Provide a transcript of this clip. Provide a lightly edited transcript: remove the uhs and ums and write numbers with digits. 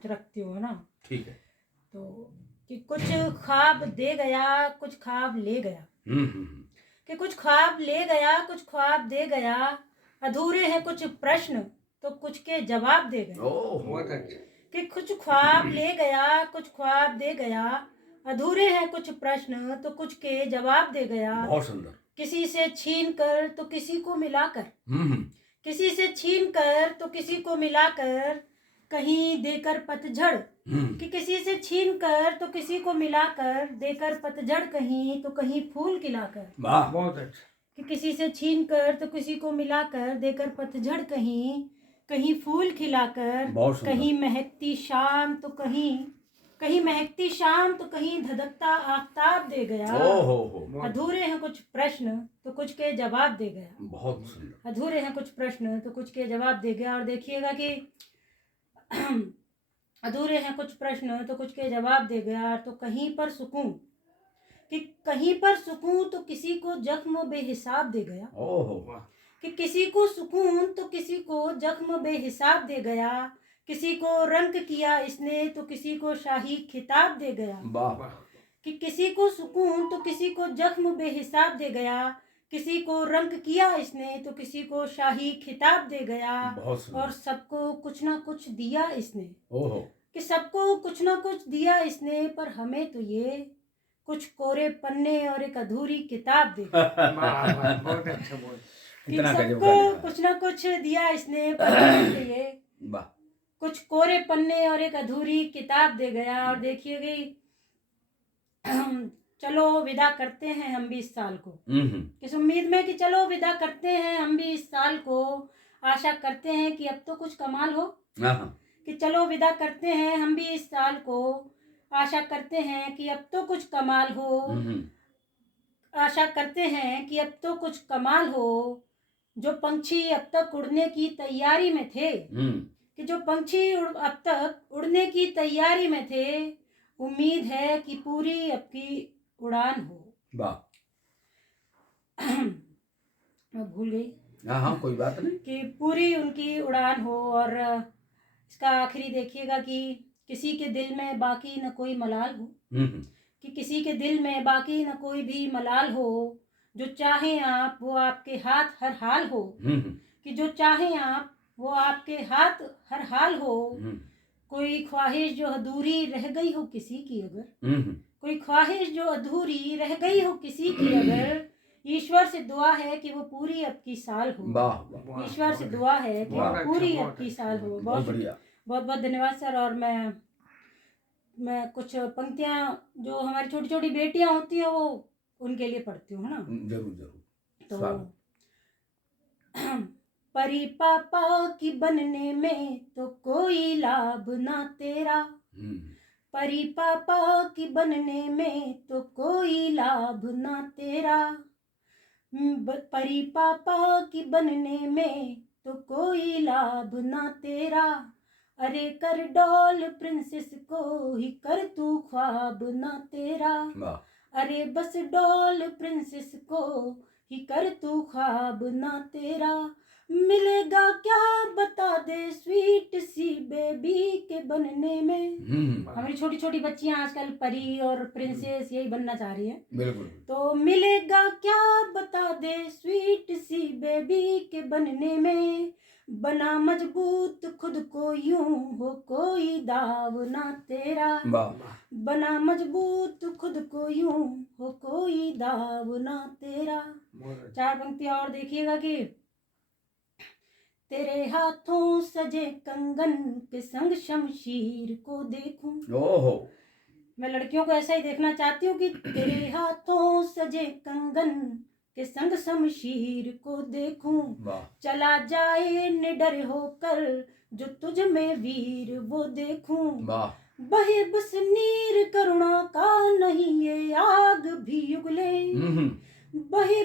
कुछ रखती हूँ, है ना। ठीक है। तो कि कुछ ख्वाब दे गया, कुछ ख्वाब ले गया। कि कुछ ख्वाब ले गया, कुछ ख्वाब दे गया, अधूरे हैं कुछ प्रश्न तो कुछ के जवाब दे गया। बहुत अच्छा। कि कुछ ख्वाब ले गया, कुछ ख्वाब दे गया, अधूरे हैं कुछ प्रश्न तो कुछ के जवाब दे गया। बहुत सुंदर। किसी से छीन कर तो किसी को मिलाकर, किसी से छीन कर तो किसी को मिलाकर, कहीं देकर पतझड़। कि किसी से छीन कर तो किसी को मिलाकर, देकर पतझड़ कहीं तो कहीं फूल खिलाकर। वाह, बहुत अच्छा। कि किसी से छीन कर तो किसी को मिलाकर, देकर पतझड़ कहीं कहीं फूल खिलाकर, कहीं महकती शाम तो कहीं महकती शाम तो कहीं धधकता आफताब दे गया। अधूरे हैं कुछ प्रश्न तो कुछ के जवाब दे गया। बहुत सुंदर। अधूरे हैं कुछ प्रश्न तो कुछ के जवाब दे गया। और देखिएगा कि अधूरे हैं कुछ प्रश्न तो कुछ के जवाब दे गया। तो कहीं पर सुकून, कि कहीं पर सुकून तो किसी को जख्म बेहिसाब दे गया। कि किसी को सुकून तो किसी को जख्म बेहिसाब दे गया। किसी को रंग किया इसने तो किसी को शाही खिताब दे गया। कि किसी को सुकून तो किसी को जख्म बेहिसाब दे गया। किसी को रंग किया इसने तो किसी को शाही खिताब दे गया। और सबको कुछ ना कुछ दिया इसने। कि सबको कुछ ना कुछ दिया इसने, पर हमें तो ये कुछ कोरे पन्ने और एक अधूरी किताब दे बहुत अच्छा। कि सबको कुछ ना कुछ दिया इसने, पर हमें तो ये कुछ कोरे पन्ने और एक अधूरी किताब दे गया। और देखिए गई, चलो विदा करते हैं हम भी इस साल को, इस उम्मीद में कि चलो विदा करते हैं हम भी इस साल को, आशा करते हैं कि अब तो कुछ कमाल हो। कि चलो विदा करते हैं हम भी इस साल को, आशा करते हैं कि अब तो कुछ कमाल हो। आशा करते हैं कि अब तो कुछ कमाल हो। जो पंछी अब तक उड़ने की तैयारी में थे, कि जो पंछी अब तक उड़ने की तैयारी में थे, उम्मीद है कि पूरी अब की उड़ान हो। मैं भूल गई। हाँ, कोई बात नहीं। कि पूरी उनकी उड़ान हो। और इसका आखिरी देखिएगा कि किसी के दिल में बाकी न कोई मलाल हो। कि किसी के दिल में बाकी न कोई भी मलाल हो। जो चाहें आप वो आपके हाथ हर हाल हो। कि जो चाहें आप वो आपके हाथ हर हाल हो। कोई ख्वाहिश जो अधूरी रह गई हो किसी की अगर, कोई ख्वाहिश जो अधूरी रह गई हो किसी की अगर, ईश्वर से दुआ है कि वो पूरी अब की साल हो। ईश्वर से दुआ है कि वो पूरी अब की साल हो। बहुत बढ़िया, बहुत बहुत धन्यवाद सर। और मैं कुछ पंक्तियां जो हमारी छोटी छोटी बेटियां होती हैं वो उनके लिए पढ़ती हूँ, है ना। जरूर। तो परी पापा की बनने में तो कोई लाभ ना तेरा, परी पापा की बनने में तो कोई लाभ ना तेरा, परी पापा की बनने में तो कोई लाभ ना तेरा। अरे कर डॉल प्रिंसेस को ही कर तू ख्वाब ना तेरा। अरे बस डॉल प्रिंसेस को ही कर तू ख्वाब ना तेरा। मिलेगा क्या बता दे स्वीट सी बेबी के बनने में। हमारी छोटी छोटी बच्चियां आजकल परी और प्रिंसेस यही बनना चाह रही हैं। बिल्कुल। तो मिलेगा क्या बता दे स्वीट सी बेबी के बनने में। बना मजबूत खुद को यूं हो कोई दाव ना तेरा। बना मजबूत खुद को यूं हो कोई दाव ना तेरा। 4 पंक्तियां और देखिएगा कि तेरे हाथों सजे कंगन के संग शमशीर को देखूं। मैं लड़कियों को ऐसा ही देखना चाहती हूँ कि तेरे हाथों सजे कंगन के संग शमशीर को देखूं। चला जाए निडर होकर जो तुझ में वीर वो देखूं। बहे बस नीर करुणा का नहीं ये आग भी उगले, बहे